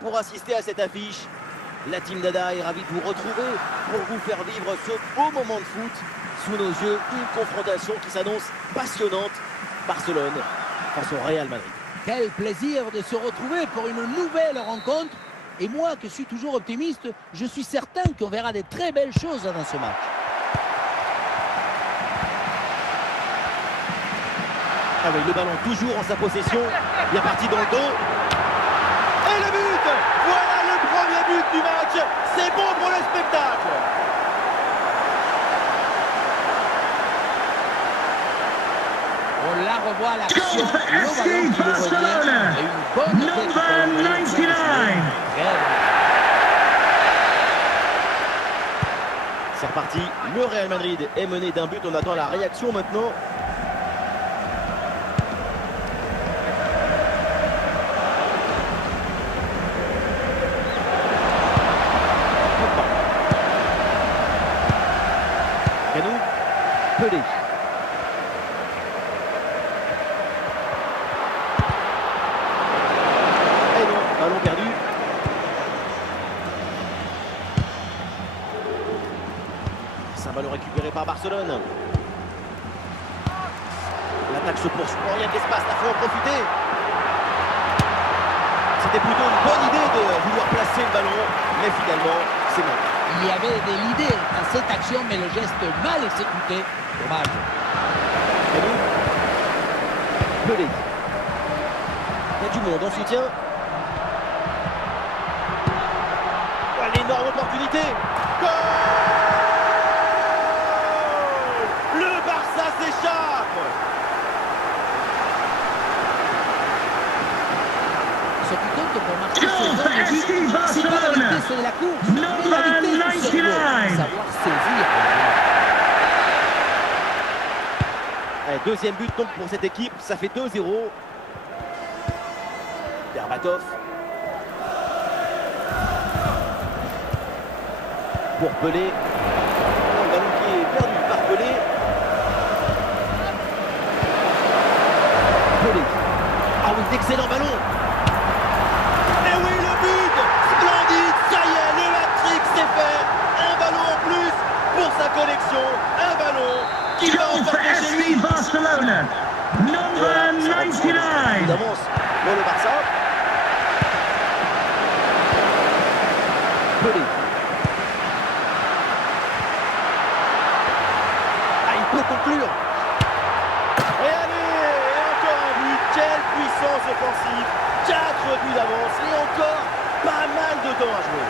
pour assister à cette affiche. La team Dada est ravie de vous retrouver pour vous faire vivre ce beau moment de foot. Sous nos yeux, une confrontation qui s'annonce passionnante. Barcelone face au Real Madrid. Quel plaisir de se retrouver pour une nouvelle rencontre. Et moi, qui suis toujours optimiste, je suis certain qu'on verra des très belles choses dans ce match. Avec le ballon toujours en sa possession, bien parti dans le dos. Et le but! Voilà le premier but du match. C'est bon pour le spectacle. On la revoit l'action, le ballon qui nous revient et une bonne tête pour l'envoyer. C'est reparti, le Real Madrid est mené d'un but, on attend la réaction maintenant. Canou, Pelé. Et non, ballon perdu. C'est un ballon récupéré par Barcelone. L'attaque se poursuit. Oh, il y a de l'espace, là, il faut en profiter. C'était plutôt une bonne idée de vouloir placer le ballon, mais finalement, c'est bon. Il y avait de l'idée dans cette action, mais le geste mal exécuté. Dommage. Et nous, Pelé. Il y a du monde en soutien. Oh, l'énorme opportunité. Goal! Le Barça s'échappe. Ce qui compte pour marquer ce genre de but, c'est pas la vitesse de la course, mais la vitesse du cerveau. Savoir saisir. Allez, deuxième but donc pour cette équipe, ça fait 2-0. Berbatov. Pour Pelé. Oh, le ballon qui est perdu par Pelé. Pelé. Ah oui, excellent ballon. Et oui, le but. Splendide, ça y est, le hat-trick c'est fait. Un ballon en plus pour sa collection. Un ballon qui va emporter chez lui. Barcelona, number 99. D'avance pour le Barça. Pelé. Ah, il peut conclure. Et allez, et encore un but. Quelle puissance offensive. 4 buts d'avance et encore pas mal de temps à jouer.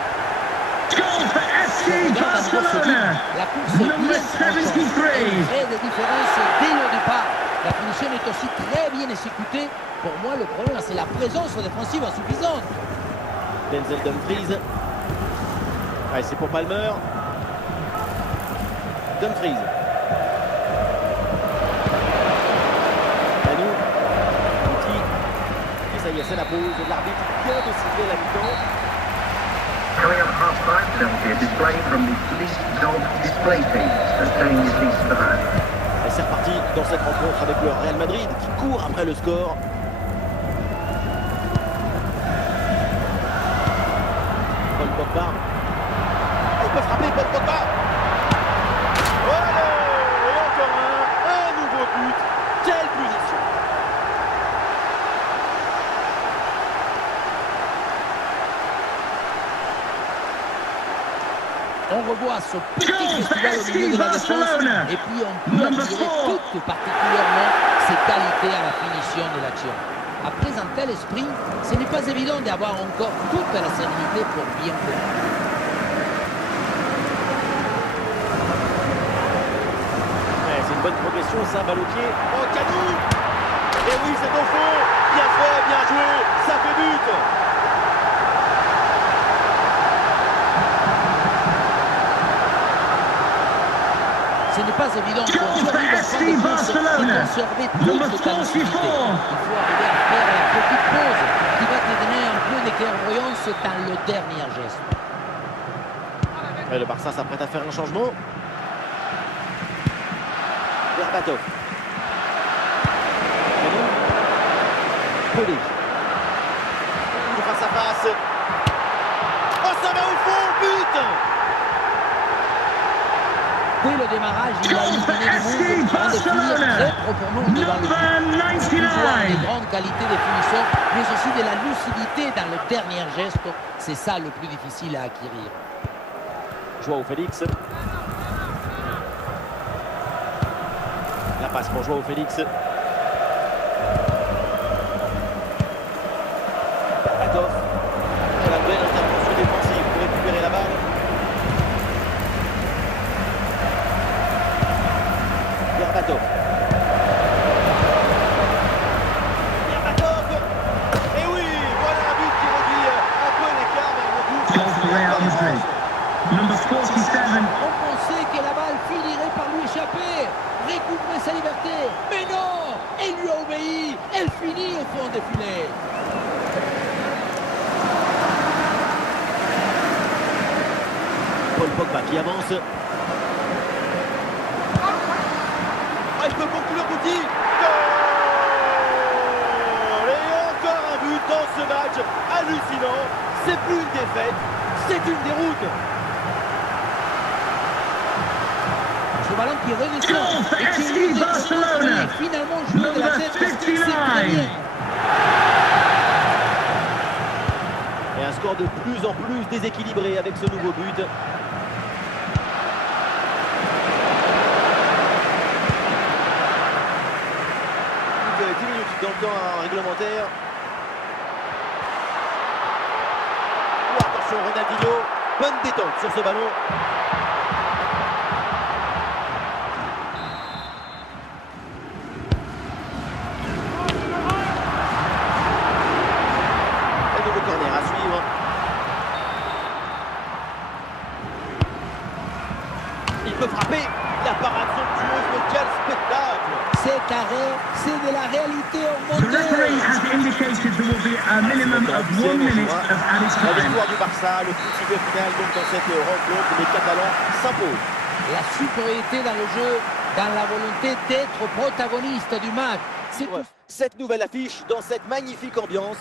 Goal for FC Barcelona, La course est number bien tranchante. 73. Elle crée des différences dès le départ. La finition est aussi très bien exécutée. Pour moi, le problème, c'est la présence défensive insuffisante. Denzel Dumfries. Allez, c'est pour Palmer. Dumfries. Canou. Guti. Et ça y est, c'est la pause. L'arbitre vient de siffler la mi-temps. Coming up at half-time, there will be a display from the Police Dog Display Team, sustaining the cease for that. Et c'est reparti dans cette rencontre avec le Real Madrid qui court après le score. Paul Pogba. Il peut frapper, Paul Pogba. Voilà. Et encore un nouveau but. Quelle punition. On revoit ce petit festival au milieu de la défense et puis on peut admirer tout particulièrement ses qualités à la finition de l'action. Après un tel esprit, ce n'est pas évident d'avoir encore toute la sérénité pour bien faire. Ouais, c'est une bonne progression, ça, balle au pied. Oh, Canou. Et oui, c'est au fond. Bien fait, bien joué. Ça fait but. Ce n'est pas évident qu'on arrive en fin de course et conserver toute ta lucidité. Il faut arriver à faire la petite pause qui va te donner un peu de clairvoyance dans le dernier geste. Et le Barça s'apprête à faire un changement. Berbatov. Pelé. Face à face. Dès le démarrage, il a éliminé le monde avant de finir très proprement devant le but. Il a des grandes qualités de finition, mais aussi de la lucidité dans le dernier geste. C'est ça le plus difficile à acquérir. Joao Félix. La passe pour Joao Félix. Berbatov. La belle intervention défensive pour récupérer la balle. Berbatov. Berbatov. Et oui, voilà un but qui réduit un peu l'écart vers le but. Goal for Real Madrid. Number 47. On pensait que la balle finirait par lui échapper, récupérer sa liberté. Mais non, elle lui a obéi. Elle finit au fond des filets. Paul Pogba qui avance. Ah, il peut conclure Bouti. Goal! Et encore un but dans ce match hallucinant. C'est plus une défaite, c'est une déroute. Ce ballon qui redescend Goal for et qui FC lui Barcelona. finalement joué de la Number tête parce qu'il sait 59. très bien. Et un score de plus en plus déséquilibré avec ce nouveau but. 10 minutes dans le temps réglementaire. Oh, attention, Ronaldinho. Bonne détente sur ce ballon. Un nouveau corner à suivre. Il peut frapper. La parade somptueuse, mais quel spectacle! Cet arrêt, c'est de la réalité The augmentée. referee has indicated there will be a minimum of 1 minute of added La time. victoire du Barça, le coup de sifflet final donc dans cette rencontre, les Catalans s'imposent. La supériorité dans le jeu, dans la volonté d'être protagoniste du match. C'est Ouais. Cette nouvelle affiche dans cette magnifique ambiance.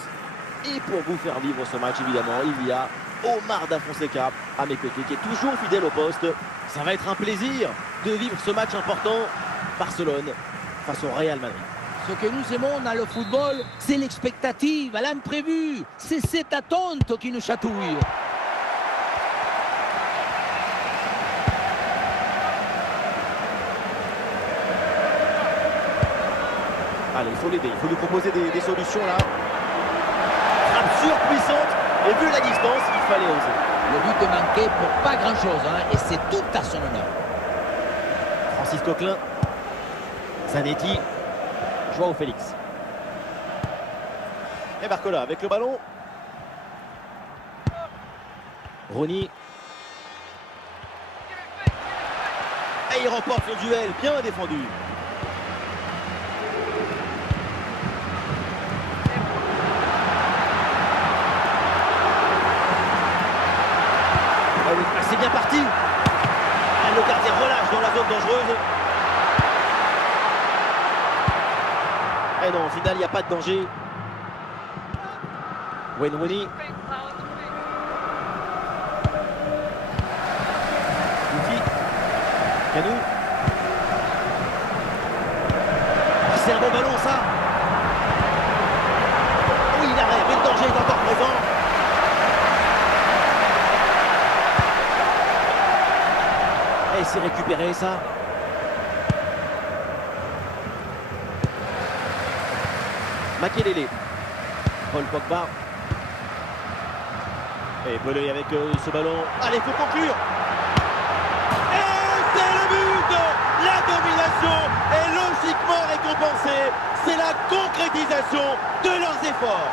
Et pour vous faire vivre ce match, évidemment, il y a Omar Da Fonseca à mes côtés qui est toujours fidèle au poste. Ça va être un plaisir de vivre ce match important. Barcelone face au Real Madrid. ce que nous aimons dans le football, c'est l'expectative, l'imprévu. C'est cette attente qui nous chatouille. Allez, il faut l'aider, il faut lui proposer des solutions là. Frappe surpuissante, et vu la distance, il fallait oser. Le but manquait pour pas grand-chose, hein, et c'est tout à son honneur. Francis Coquelin, Zanetti, Joao Félix. Et Barcola avec le ballon. Rooney. Et il remporte son duel, bien défendu. Ah, c'est bien parti. Ah, le gardien relâche dans la zone dangereuse. Et non, au final, il n'y a pas de danger. Wayne Rooney. Guti. Canou. C'est un bon ballon, ça. Oui, il arrête, mais le danger est encore présent. Et c'est récupéré, ça. Makelele. Paul Pogba. Et Pelé avec ce ballon. Allez, il faut conclure. Et c'est le but. La domination est logiquement récompensée. C'est la concrétisation de leurs efforts.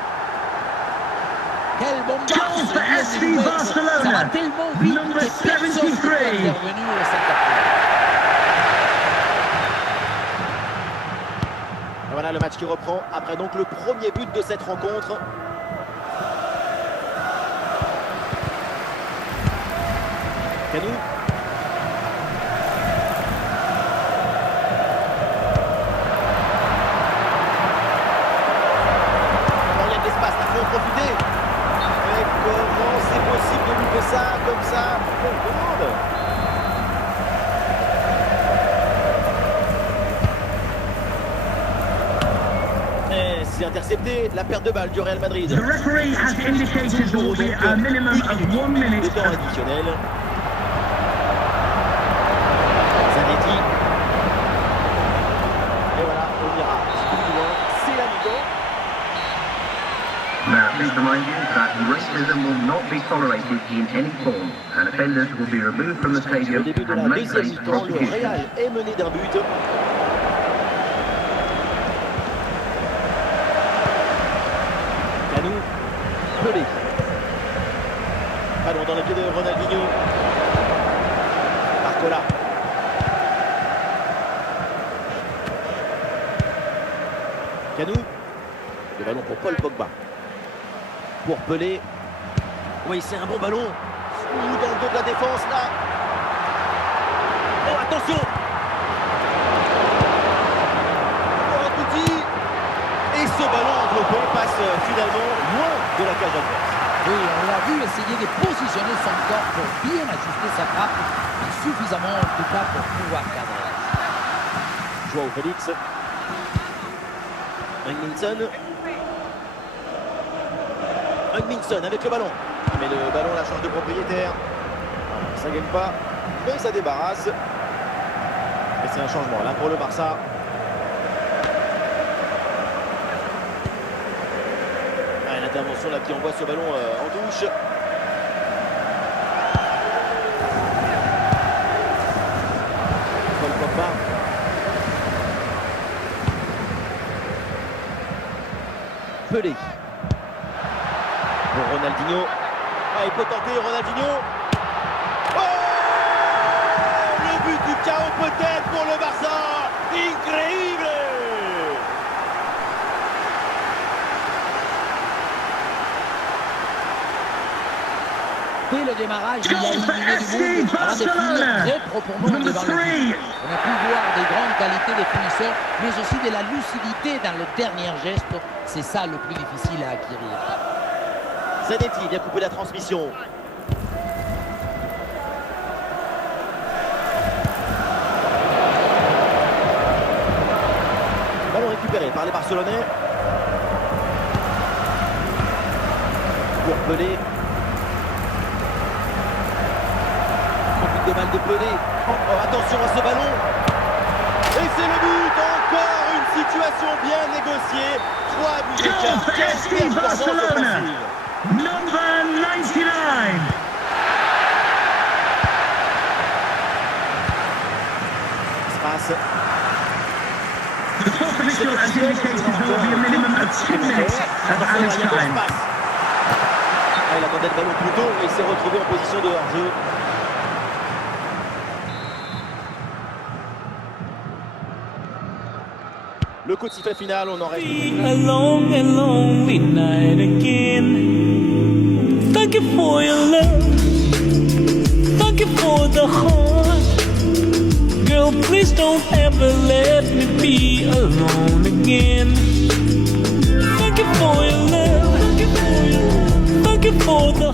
Quel bon Goal for FC Barcelona. Ça va tellement vite Number que personne ne peut 73. intervenir à cette affaire. Et voilà le match qui reprend après donc le premier but de cette rencontre. Canou. Alors il y a de l'espace, il faut en profiter. Mais comment c'est possible de louper ça comme ça? On demande. C'est intercepté, la perte de balle du Real Madrid. The referee has indicated there will be a minimum of 1 minute de temps additionnel. Zanetti. Et voilà, on ira plus loin. C'est la mi-temps. Now, please remind you that racism will not be tolerated in any form, and offenders will be removed from the Au stadium début de la and may deuxième face mi-temps, le prosecution. Real est mené d'un but. Canou, Pelé. Ballon dans les pieds de Ronaldinho. Barcola. Canou. Le ballon pour Paul Pogba. Pour Pelé. Oui, c'est un bon ballon. Ouh, dans le dos de la défense, là. Oh, attention. Oh, petit. Et ce ballon enveloppé passe finalement loin de la cage adverse. Oui, on l'a vu essayer de positionner son corps pour bien ajuster sa frappe, mais suffisamment en tout cas pour pouvoir cadrer. Joao Félix. Hungminson avec le ballon. Il met le ballon à la charge de propriétaire. Non, ça gagne pas, mais ça débarrasse. Et c'est un changement là pour le Barça. Ah, l'intervention là qui envoie ce ballon en touche. Paul Pogba. Pelé. Pour Ronaldinho. Ah, il peut tenter Ronaldinho. Oh, le but du chaos peut-être pour le Barça. Incroyable. Dès le démarrage, il a éliminé du monde avant de finir très proprement devant le but. On a pu voir des grandes qualités des finisseurs, mais aussi de la lucidité dans le dernier geste. C'est ça le plus difficile à acquérir. Zanetti vient couper la transmission. Ballon récupéré par les Barcelonais. Pour Pelé. De balle de Pelé. Oh, attention à ce ballon. Et c'est le but. Encore une situation bien négociée. 3 buts et 4. Quelle performance offensive. Number 99. Passe. The fourth official has indicated there will be a minimum of 2 minutes of added time. Ah, il attendait le ballon plus tôt et il s'est retrouvé en position de hors-jeu. Le coup de sifflet final, on en reste. A long and lonely night again. Thank you for your love. Thank you for the heart. Girl, please don't ever let me be alone again. Thank you for your love. Thank you for the